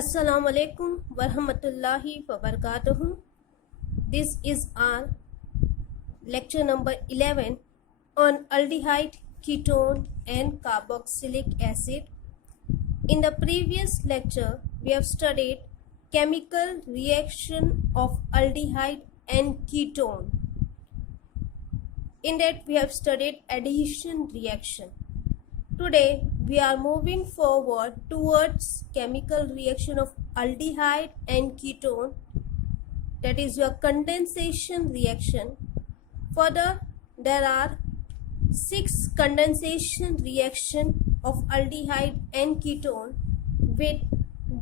Assalamu alaikum warahmatullahi wabarakatuh. This is our lecture number 11 on aldehyde, ketone and carboxylic acid. In the previous lecture, we have studied chemical reaction of aldehyde and ketone. In that, we have studied addition reaction. Today, we are moving forward towards chemical reaction of aldehyde and ketone, that is your condensation reaction. Further, there are 6 condensation reaction of aldehyde and ketone with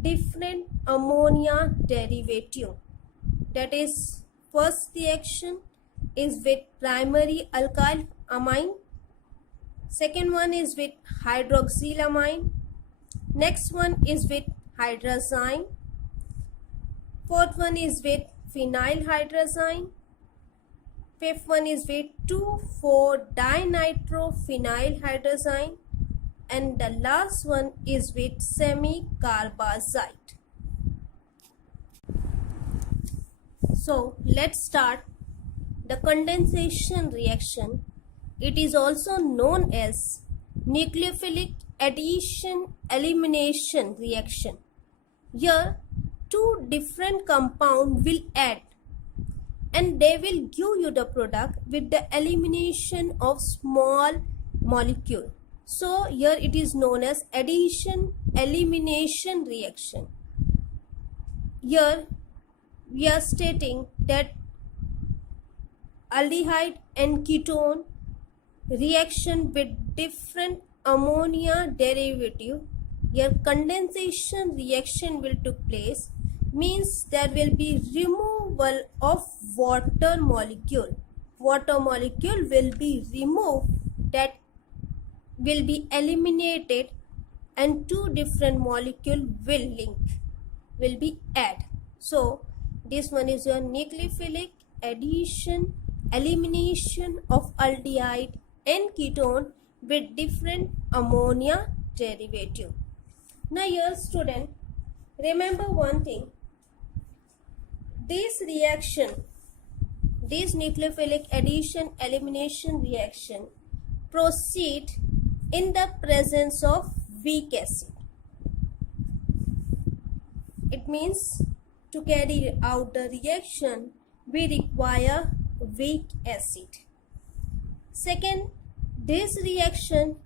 different ammonia derivative. That is, first reaction is with primary alkyl amine. Second one is with hydroxylamine. Next one is with hydrazine. Fourth one is with phenylhydrazine. Fifth one is with 2,4-dinitrophenylhydrazine. And the last one is with semi-carbazide. So let's start the condensation reaction. It is also known as nucleophilic addition-elimination reaction. Here, two different compounds will add and they will give you the product with the elimination of small molecule. So, here it is known as addition-elimination reaction. Here, we are stating that aldehyde and ketone reaction with different ammonia derivative, your condensation reaction will take place, means there will be removal of water molecule. Water molecule will be removed, that will be eliminated, and two different molecule will link, will be add. So this one is your nucleophilic addition elimination of aldehyde and ketone with different ammonia derivative. Now here student, remember one thing, this reaction, this nucleophilic addition elimination reaction proceed in the presence of weak acid. It means to carry out the reaction we require weak acid. Second, this reaction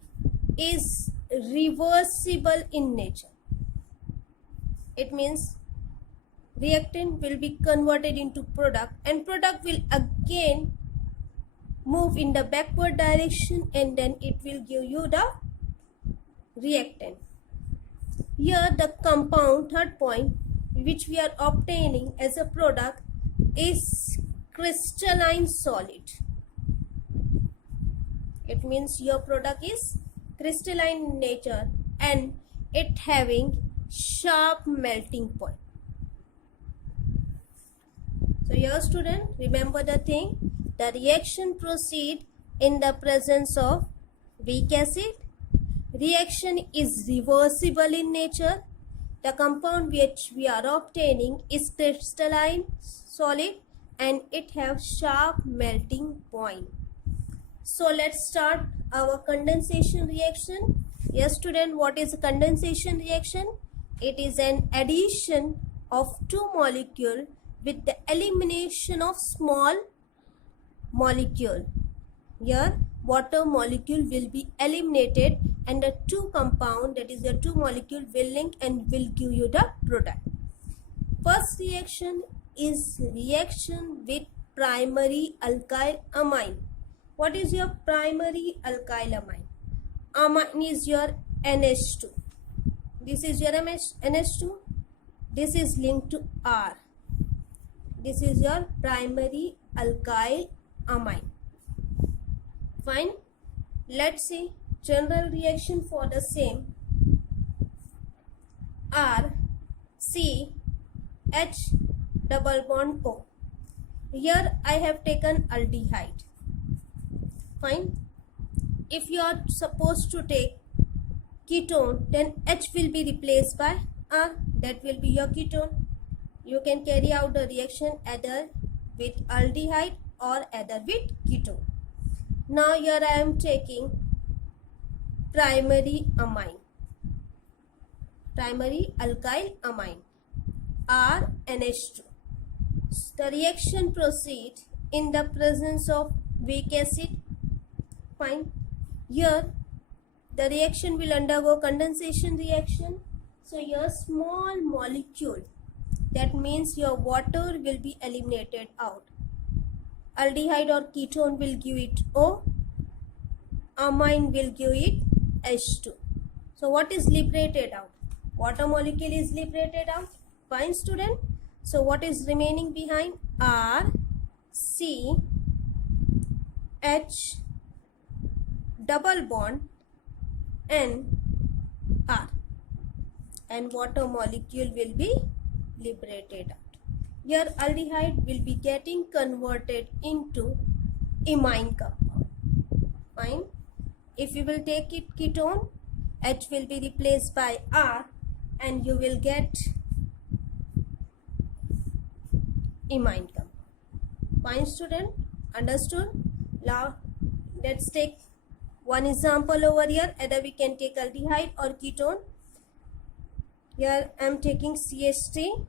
is reversible in nature. It means reactant will be converted into product and product will again move in the backward direction and then it will give you the reactant. Here the compound, third point, which we are obtaining as a product is crystalline solid. It means your product is crystalline in nature and it having sharp melting point. So your student, remember the thing, the reaction proceed in the presence of weak acid. Reaction is reversible in nature. The compound which we are obtaining is crystalline solid and it have sharp melting point. So let's start our condensation reaction. Yes student, what is a condensation reaction? It is an addition of two molecules with the elimination of small molecule. Here water molecule will be eliminated and the two compound, that is the two molecule, will link and will give you the product. First reaction is reaction with primary alkyl amine. What is your primary alkyl amine? Amine is your NH2. This is your NH2. This is linked to R. This is your primary alkyl amine. Fine. Let's see general reaction for the same. R, C, H, double bond O. Here I have taken aldehyde. Fine. If you are supposed to take ketone, then H will be replaced by R, that will be your ketone. You can carry out the reaction either with aldehyde or either with ketone. Now here I am taking primary amine, primary alkyl amine, RNH2. The reaction proceeds in the presence of weak acid. Fine. Here the reaction will undergo condensation reaction. So your small molecule, that means your water will be eliminated out. Aldehyde or ketone will give it O, amine will give it H2. So what is liberated out? Water molecule is liberated out. Fine, student. So what is remaining behind? R, C, H, double bond, N, R, and water molecule will be liberated out. Your aldehyde will be getting converted into imine compound. Fine. If you will take it ketone, H will be replaced by R and you will get imine compound. Fine, student. Understood? Now let's take one example over here. Either we can take aldehyde or ketone. Here I am taking CH3,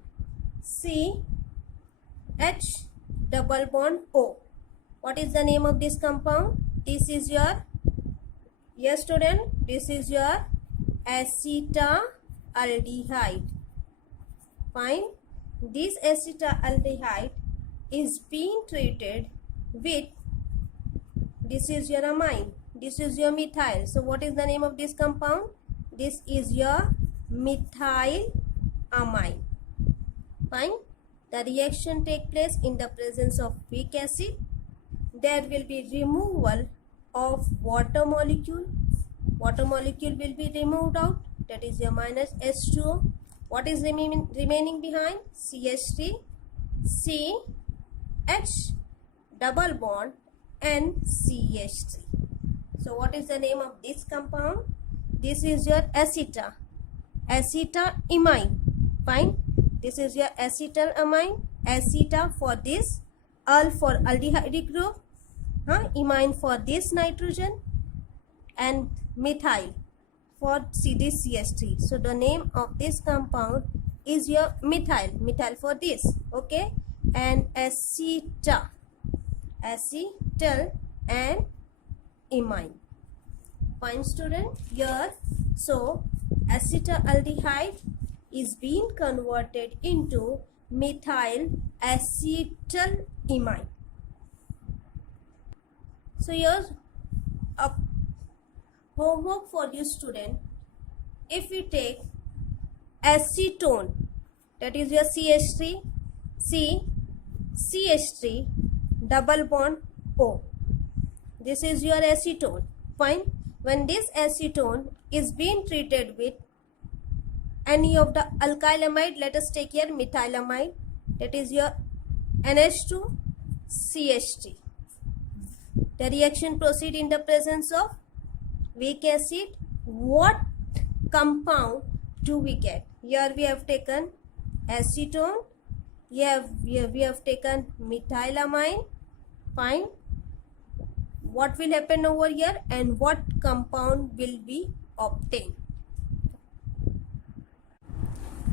C, H, double bond O. What is the name of this compound? This is your, yes student, this is your acetaldehyde. Fine. This acetaldehyde is being treated with, this is your amine, this is your methyl. So what is the name of this compound? This is your methyl amine. Fine. The reaction take place in the presence of weak acid. There will be removal of water molecule. Water molecule will be removed out. That is your minus H2O. What is remaining behind? CH3, C, H, double bond, and CH3. So what is the name of this compound? This is your acetaimine. Fine. This is your acetalamine. Aceta for this, al for aldehyde group, imine for this nitrogen, and methyl for this CH3. So the name of this compound is your methyl for this. Okay. And acetal and imine. Fine, student. Here, so acetaldehyde is being converted into methyl acetalamine. So here's a homework for you student. If we take acetone, that is your CH3, C, CH3, double bond O. This is your acetone. Fine. When this acetone is being treated with any of the alkyl amide, let us take here methylamide, that is your NH2 CH3. The reaction proceed in the presence of weak acid. What compound do we get? Here we have taken acetone. Here we have taken methylamine. Fine. What will happen over here and what compound will be obtained?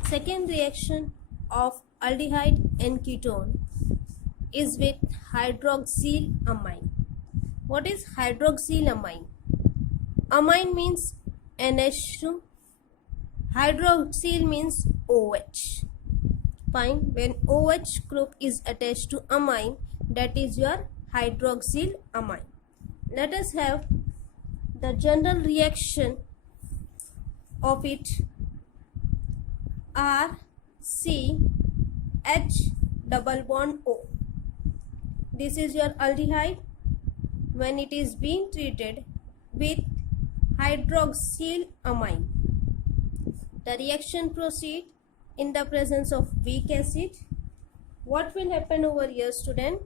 Second reaction of aldehyde and ketone is with hydroxylamine. What is hydroxylamine? Amine means NH2. Hydroxyl means OH. Fine. When OH group is attached to amine, that is your hydroxylamine. Let us have the general reaction of it. R, C, H, double bond O. This is your aldehyde. When it is being treated with hydroxylamine, the reaction proceed in the presence of weak acid. What will happen over here, student?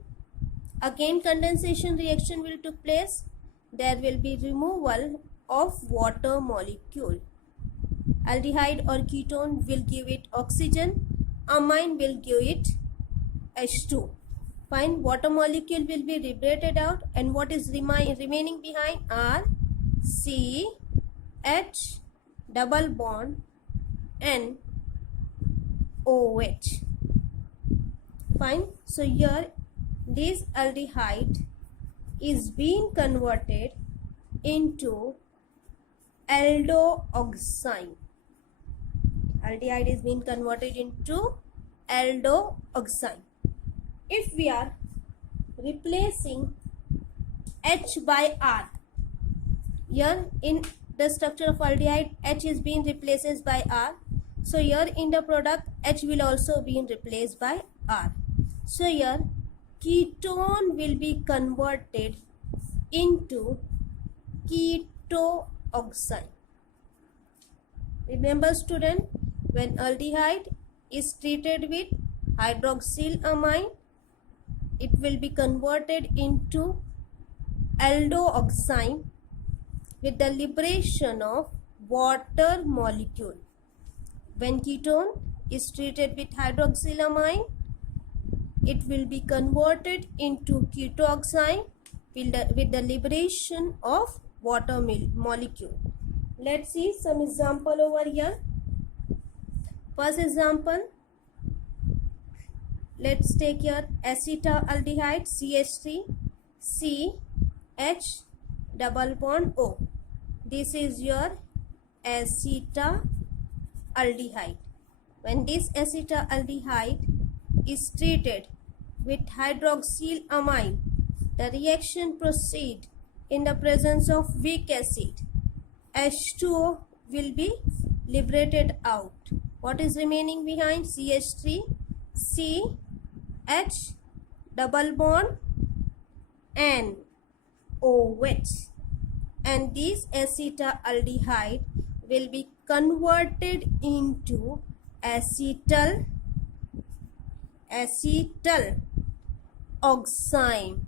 Again condensation reaction will take place. There will be removal of water molecule. Aldehyde or ketone will give it oxygen, amine will give it H2. Fine. Water molecule will be liberated out, and what is remaining behind are C, H, double bond, N, OH. Fine. So here this aldehyde is being converted into aldooxime. Aldehyde is being converted into aldooxime. If we are replacing H by R, here in the structure of aldehyde, H is being replaced by R. So here in the product, H will also be replaced by R. So here ketone will be converted into ketoxime. Remember student, when aldehyde is treated with hydroxylamine, it will be converted into aldooxime with the liberation of water molecule. When ketone is treated with hydroxylamine, it will be converted into ketoxime with the liberation of water molecule. Let's see some example over here. First example, let's take here acetaldehyde CH3 CH double bond O. This is your acetaldehyde. When this acetaldehyde is treated with hydroxylamine, the reaction proceeds in the presence of weak acid. H2O will be liberated out. What is remaining behind? CH3 CH double bond N OH, and this acetaldehyde will be converted into acetal oxime.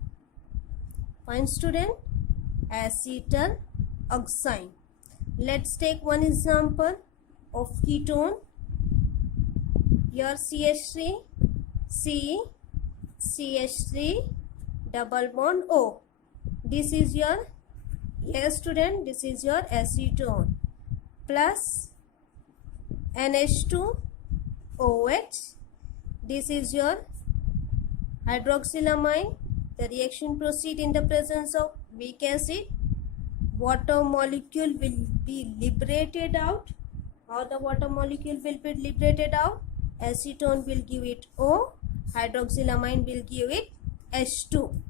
Fine student, acetal oxime. Let's take one example of ketone. Your CH3 CH3 double bond O. This is your, yes student, this is your acetone plus NH2 OH. This is your hydroxylamine. The reaction proceeds in the presence of weak acid. Water molecule will be liberated out. How the water molecule will be liberated out? Acetone will give it O, hydroxylamine will give it H2.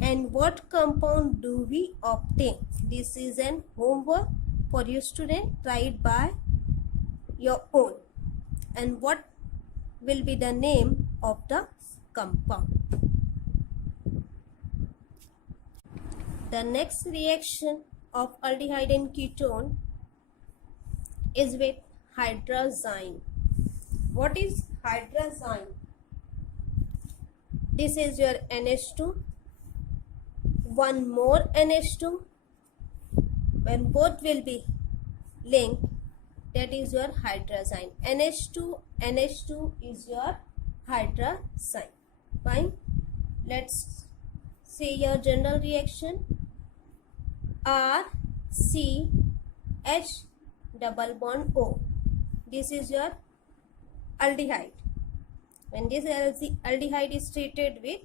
And what compound do we obtain? This is an homework for you student. Try it by your own. And what will be the name of the compound? The next reaction of aldehyde and ketone is with hydrazine. What is hydrazine? This is your NH2, one more NH2. When both will be linked, that is your hydrazine. NH2 is your hydrazine. Fine. Let's see your general reaction. RCH double bond O. This is your aldehyde. When this aldehyde is treated with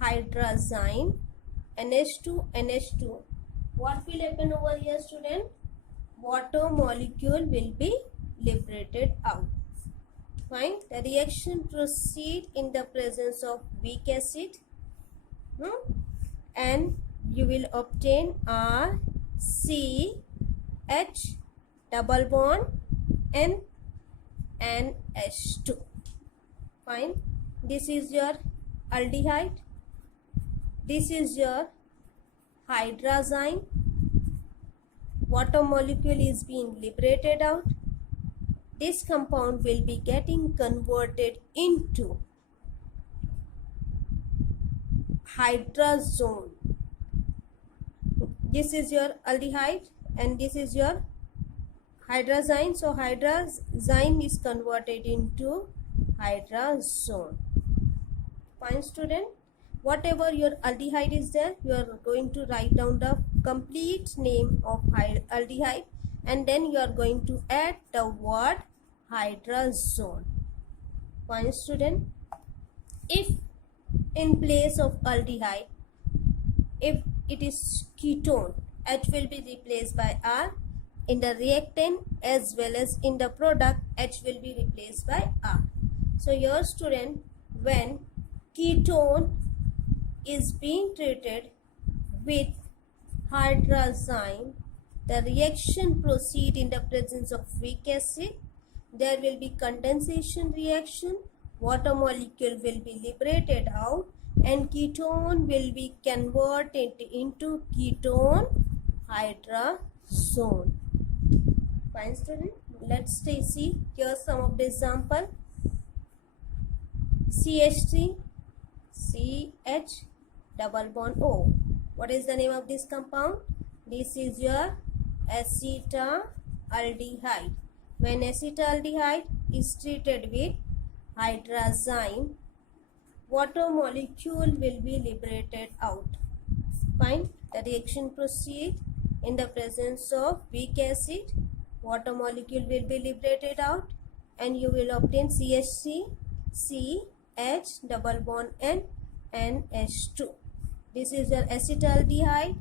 hydrazine, NH2, what will happen over here student? Water molecule will be liberated out. Fine. The reaction proceeds in the presence of weak acid, and you will obtain RCH double bond N and H2. Fine. This is your aldehyde. This is your hydrazine. Water molecule is being liberated out. This compound will be getting converted into hydrazone. This is your aldehyde and this is your hydrazine. So hydrazine is converted into hydrazone. Fine, student. Whatever your aldehyde is there, you are going to write down the complete name of aldehyde, and then you are going to add the word hydrazone. Fine, student. If in place of aldehyde, if it is ketone, H will be replaced by R. In the reactant as well as in the product, H will be replaced by R. So your student, when ketone is being treated with hydrazine, the reaction proceed in the presence of weak acid. There will be condensation reaction, water molecule will be liberated out, and ketone will be converted into ketone hydrazone. Fine, student. Let's see here some of the example. CH3 CH double bond O. What is the name of this compound? This is your acetaldehyde. When acetaldehyde is treated with hydrazine, water molecule will be liberated out. Fine. The reaction proceed in the presence of weak acid. Water molecule will be liberated out, and you will obtain CH3 CH double bond N NH2. This is your acetaldehyde.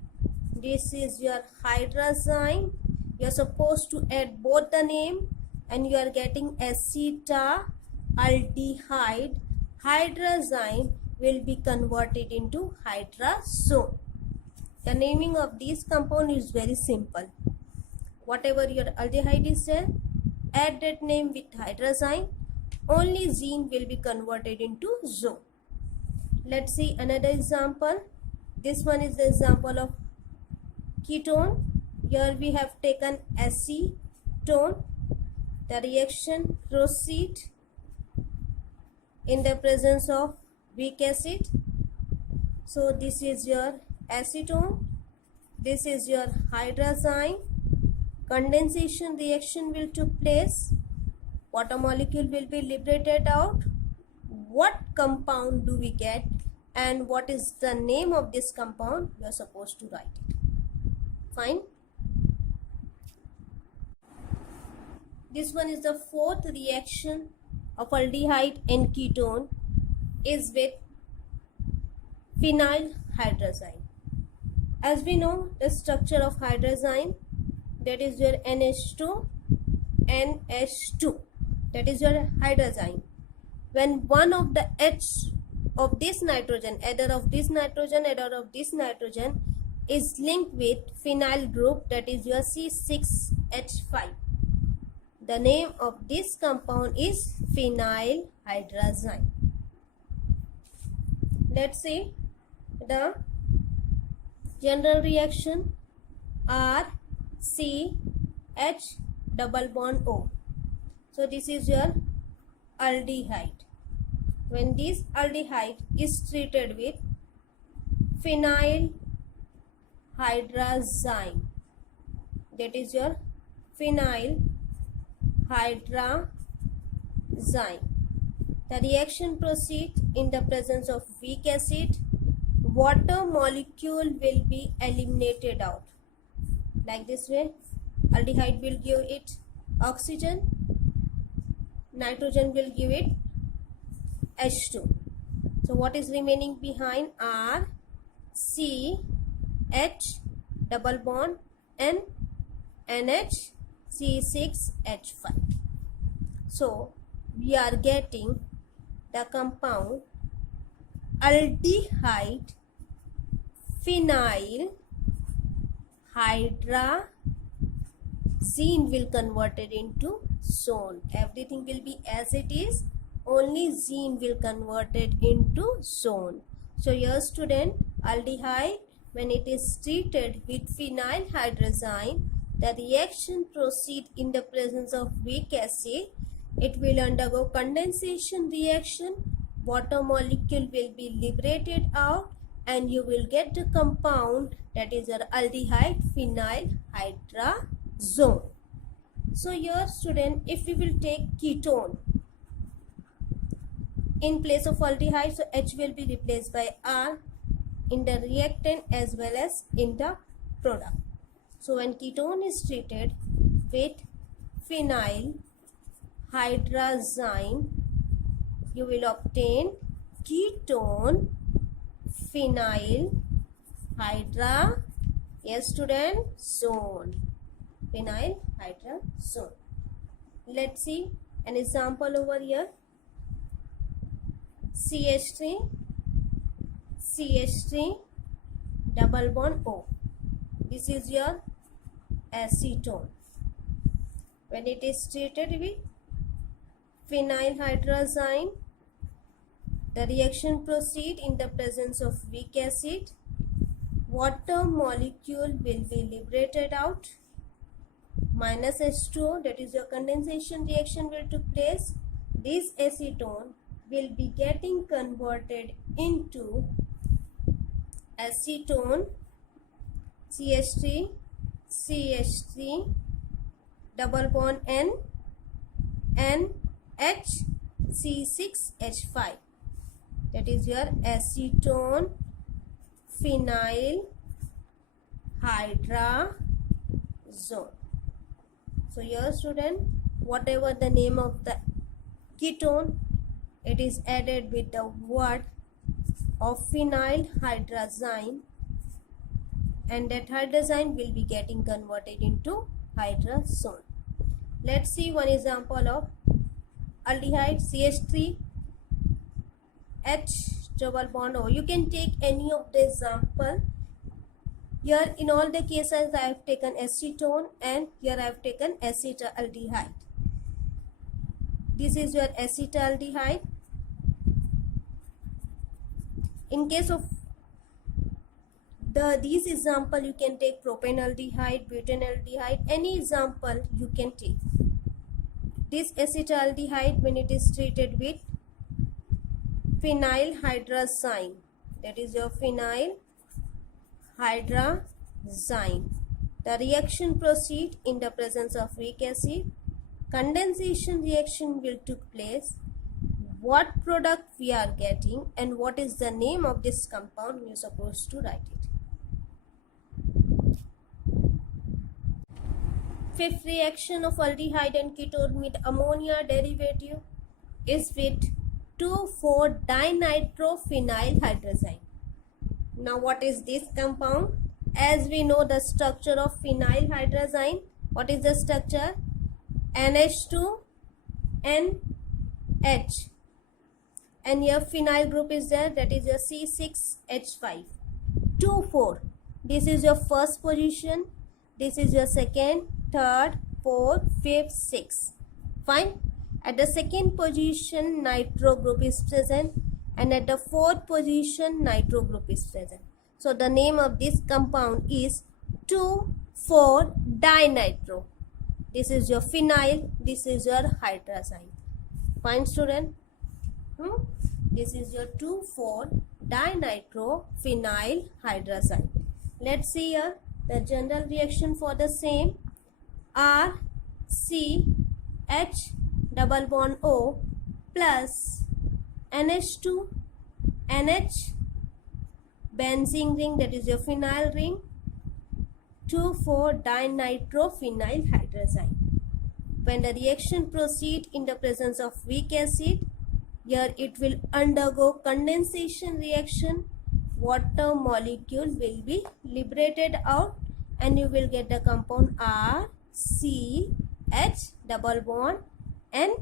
This is your hydrazine. You are supposed to add both the name, and you are getting acetaldehyde. Hydrazine will be converted into hydrazone. The naming of this compound is very simple. Whatever your aldehyde is there, add that name with hydrazine. Only zine will be converted into zone. Let's see another example. This one is the example of ketone. Here we have taken acetone. The reaction proceed in the presence of weak acid. So this is your acetone. This is your hydrazine. Condensation reaction will take place. Water molecule will be liberated out. What compound do we get, and what is the name of this compound? You are supposed to write it. Fine. This one is the fourth reaction of aldehyde and ketone is with phenyl hydrazine. As we know the structure of hydrazine, that is your NH2, NH2, that is your hydrazine. When one of the H of this nitrogen, either of this nitrogen is linked with phenyl group, that is your C6H5. The name of this compound is phenyl hydrazine. Let's see the general reaction. RCH double bond O. So this is your aldehyde. When this aldehyde is treated with phenyl hydrazine, that is your phenyl hydrazine, the reaction proceeds in the presence of weak acid. Water molecule will be eliminated out. Like this way, aldehyde will give it oxygen, nitrogen will give it H2. So what is remaining behind? R, C, H, double bond, N, NH, C6H5. So we are getting the compound aldehyde phenyl hydrazine will converted into zone. Everything will be as it is, only zine will converted into zone. So your student, aldehyde, when it is treated with phenyl hydrazine, the reaction proceed in the presence of weak acid. It will undergo condensation reaction. Water molecule will be liberated out, and you will get the compound that is your aldehyde phenyl hydrazone. So here student, if we will take ketone in place of aldehyde, so H will be replaced by R in the reactant as well as in the product. So when ketone is treated with phenyl hydrazine, you will obtain ketone phenyl hydra, yes student, zone, phenyl hydrazone. Let's see an example over here. CH3 double bond O. This is your acetone. When it is treated with phenyl hydrazine, the reaction proceed in the presence of weak acid. Water molecule will be liberated out. Minus H2O, that is your condensation reaction will take place. This acetone will be getting converted into acetone, CH3 double bond N, NH, C6H5. That is your acetone phenyl hydrazone. So here student, whatever the name of the ketone, it is added with the word of phenyl hydrazine, and that hydrazine will be getting converted into hydrazone. Let's see one example of aldehyde, CH3H double bond O. You can take any of the example. Here in all the cases I have taken acetone, and here I have taken acetaldehyde. This is your acetaldehyde. In case of these example, you can take propanaldehyde, butanaldehyde, any example you can take. This acetaldehyde, when it is treated with phenyl hydrazine, that is your phenyl hydrazine, the reaction proceed in the presence of weak acid. Condensation reaction will take place. What product we are getting and what is the name of this compound, we are supposed to write it. Fifth reaction of aldehyde and ketone with ammonia derivative is with 2,4-dinitrophenyl hydrazine. Now what is this compound? As we know the structure of phenyl hydrazine, what is the structure? NH2 NH, and your phenyl group is there, that is your C6H5. 2,4, this is your first position, this is your second, third, fourth, fifth, sixth. Fine. At the second position nitro group is present, and at the fourth position nitro group is present. So the name of this compound is 2,4-dinitro. This is your phenyl, this is your hydrazine. Fine student. This is your 2,4-dinitrophenyl hydrazine. Let's see here the general reaction for the same. RCH double bond O plus NH2 NH benzene ring, that is your phenyl ring, 2,4-dinitrophenyl hydrazine. When the reaction proceed in the presence of weak acid, here it will undergo condensation reaction. Water molecule will be liberated out, and you will get the compound RCH double bond N,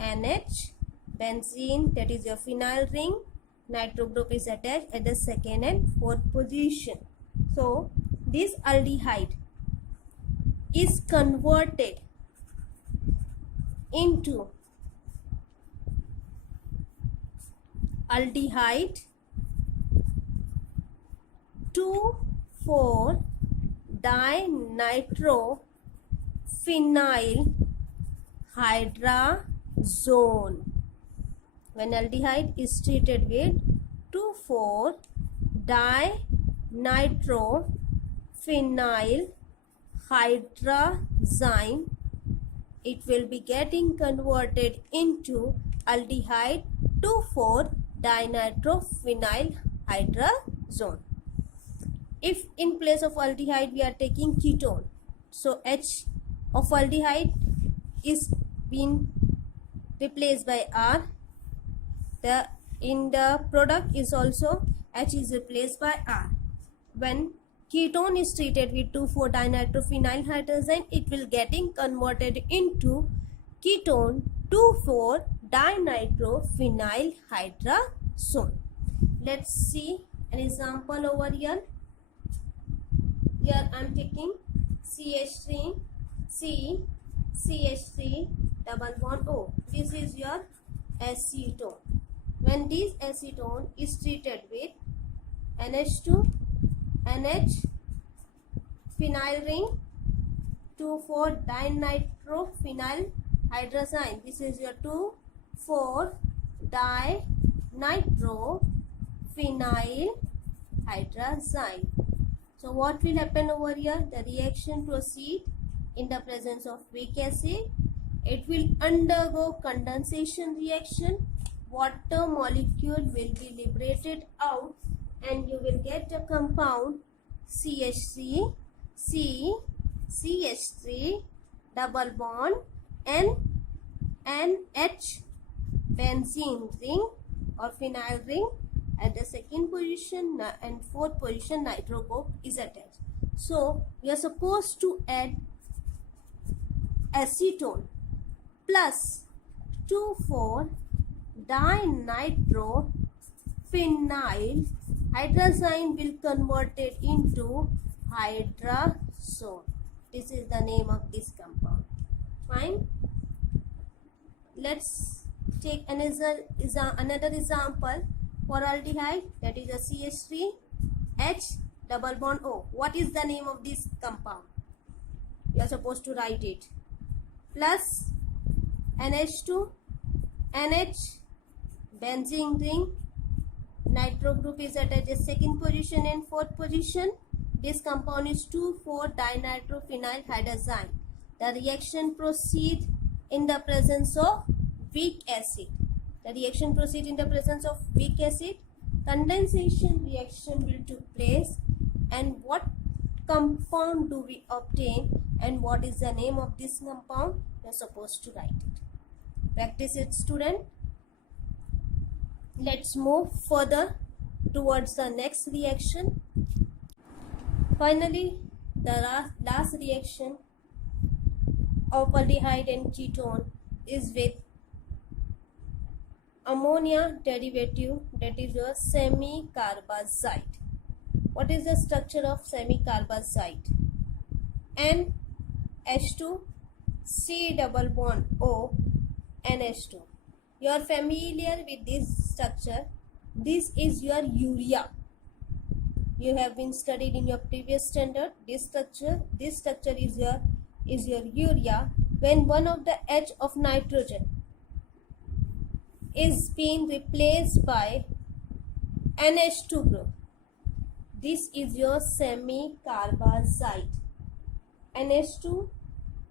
NH benzene, that is your phenyl ring, nitro group is attached at the second and fourth position. So this aldehyde is converted into aldehyde 2,4-dinitrophenyl hydrazone. When aldehyde is treated with 2,4-dinitrophenyl hydrazine, it will be getting converted into aldehyde 2,4-dinitrophenyl hydrazone. If in place of aldehyde we are taking ketone, so H of aldehyde is being replaced by R. In the product is also H is replaced by R. When ketone is treated with 2,4-dinitrophenyl hydrazine, it will getting converted into ketone 2,4-dinitrophenyl hydrazone. Let's see an example over here. Here I am taking CH3, C, CH3 double bond O. This is your acetone. When this acetone is treated with NH2, NH, phenyl ring, 2,4-dinitrophenyl hydrazine. This is your 2,4-dinitrophenyl hydrazine. So what will happen over here? The reaction proceed in the presence of weak acid. It will undergo condensation reaction. Water molecule will be liberated out and you will get a compound CH3, C, CH3 double bond N, NH, benzene ring or phenyl ring. At the second position and fourth position nitro group is attached. So we are supposed to add acetone plus 2,4-dinitrophenyl hydrazine will convert it into hydrazone. This is the name of this compound. Fine. Let's take another example for aldehyde, that is a CH3 H double bond O. What is the name of this compound? You are supposed to write it. Plus NH2, NH, benzene ring, nitro group is at a second position and fourth position. This compound is 2,4-dinitrophenyl hydrazine. The reaction proceeds in the presence of weak acid. The reaction proceeds in the presence of weak acid. Condensation reaction will take place. And what compound do we obtain and what is the name of this compound? You are supposed to write it. Practice it, student. Let's move further towards the next reaction. Finally, the last reaction of aldehyde and ketone is with ammonia derivative, that is your semicarbazide. What is the structure of semicarbazide? NH2, C double bond O, NH2. You are familiar with this structure. This is your urea. You have been studied in your previous standard. This structure is your urea. When one of the H of nitrogen is being replaced by NH2 group, this is your semicarbazide. NH2,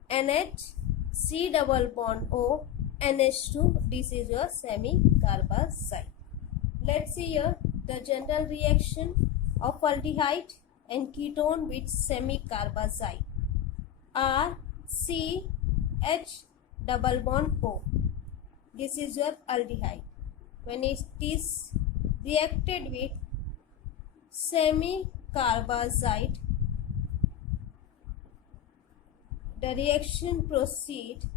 NH, C double bond O, NH2, this is your semicarbazide. Let's see here the general reaction of aldehyde and ketone with semicarbazide. R, C, H double bond O. This is your aldehyde. When it is reacted with semicarbazide, the reaction proceeds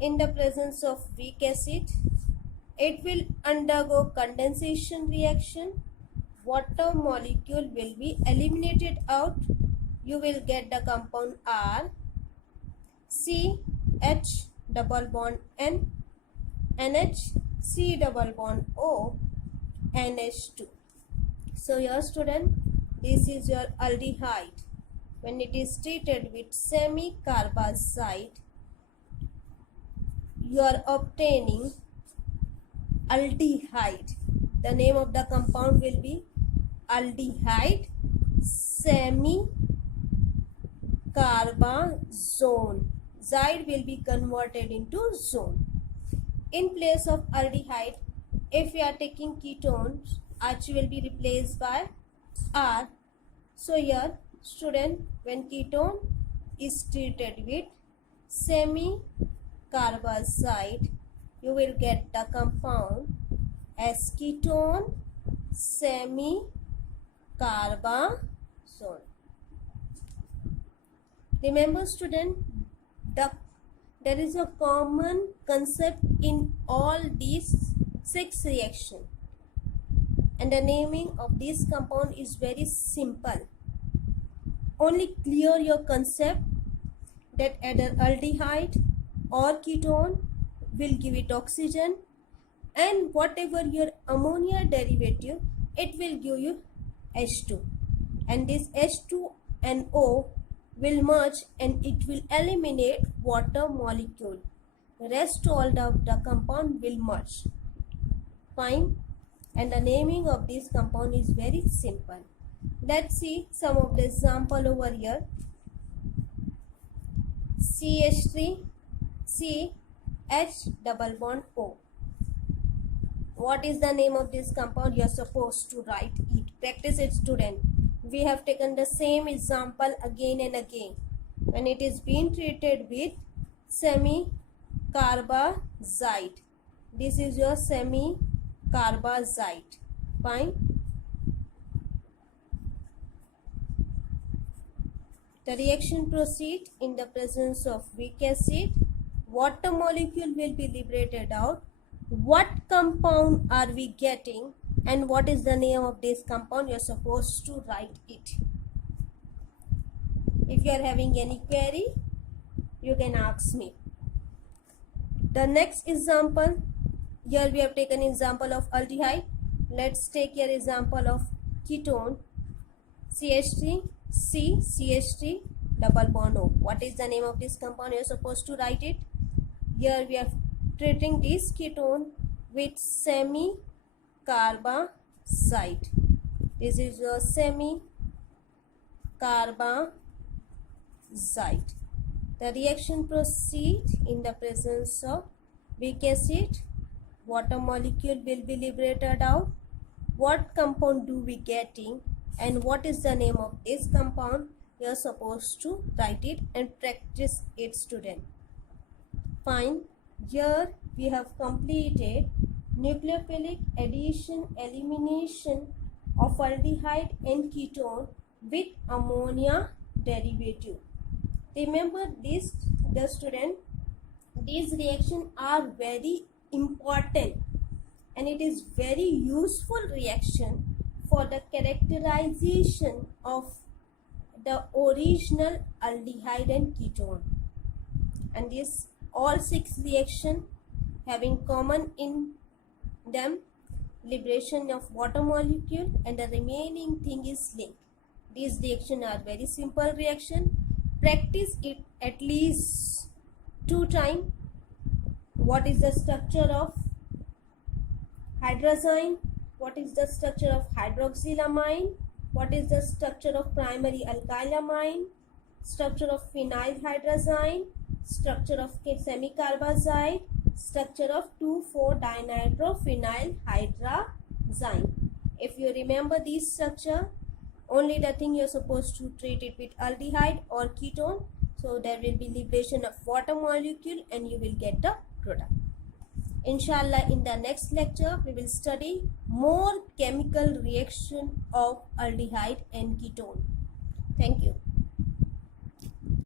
in the presence of weak acid. It will undergo condensation reaction. Water molecule will be eliminated out. You will get the compound R, C, H double bond N, NH, C double bond O, NH2. So your student, this is your aldehyde. When it is treated with semicarbazide, you are obtaining aldehyde. The name of the compound will be aldehyde semicarbazone. Zide will be converted into zone. In place of aldehyde, if we are taking ketones, H will be replaced by R. So here, student, when ketone is treated with semi-carbazide, you will get the compound as ketone semi-carbazole. Remember, student, there is a common concept in all these 6 reactions, and the naming of this compound is very simple. Only clear your concept that either aldehyde or ketone will give it oxygen, and whatever your ammonia derivative, it will give you H2, and this H2 and O will merge and it will eliminate water molecule. Rest all of the compound will merge. Fine. And the naming of this compound is very simple. Let's see some of the example over here. CH3 CH double bond O. What is the name of this compound? You are supposed to write it. Practice it, student. We have taken the same example again and again. When it is being treated with semi-carbazide. This is your semi-carbazide. Fine. The reaction proceeds in the presence of weak acid. Water molecule will be liberated out. What compound are we getting, and what is the name of this compound? You are supposed to write it. If you are having any query, you can ask me. The next example, here we have taken example of aldehyde. Let's take your example of ketone. CH3 CH3 double bond O. What is the name of this compound? You are supposed to write it. Here we are treating this ketone with semi-carbazide. This is your semi-carbazide. The reaction proceeds in the presence of weak acid. Water molecule will be liberated out. What compound do we getting, and what is the name of this compound? You are supposed to write it and practice it, student. Fine. Here we have completed nucleophilic addition elimination of aldehyde and ketone with ammonia derivative. Remember this, the student, these reactions are very important and it is very useful reaction for the characterization of the original aldehyde and ketone. And this all 6 reactions having common in them liberation of water molecule, and the remaining thing is link. These reactions are very simple reaction. Practice it at least 2 times. What is the structure of hydrazine? What is the structure of hydroxylamine? What is the structure of primary alkylamine? Structure of phenylhydrazine? Structure of semi-carbazide, structure of 2,4-dinitrophenylhydrazine. If you remember these structure, only the thing you are supposed to treat it with aldehyde or ketone. So there will be liberation of water molecule and you will get the product. Inshallah, in the next lecture, we will study more chemical reaction of aldehyde and ketone. Thank you.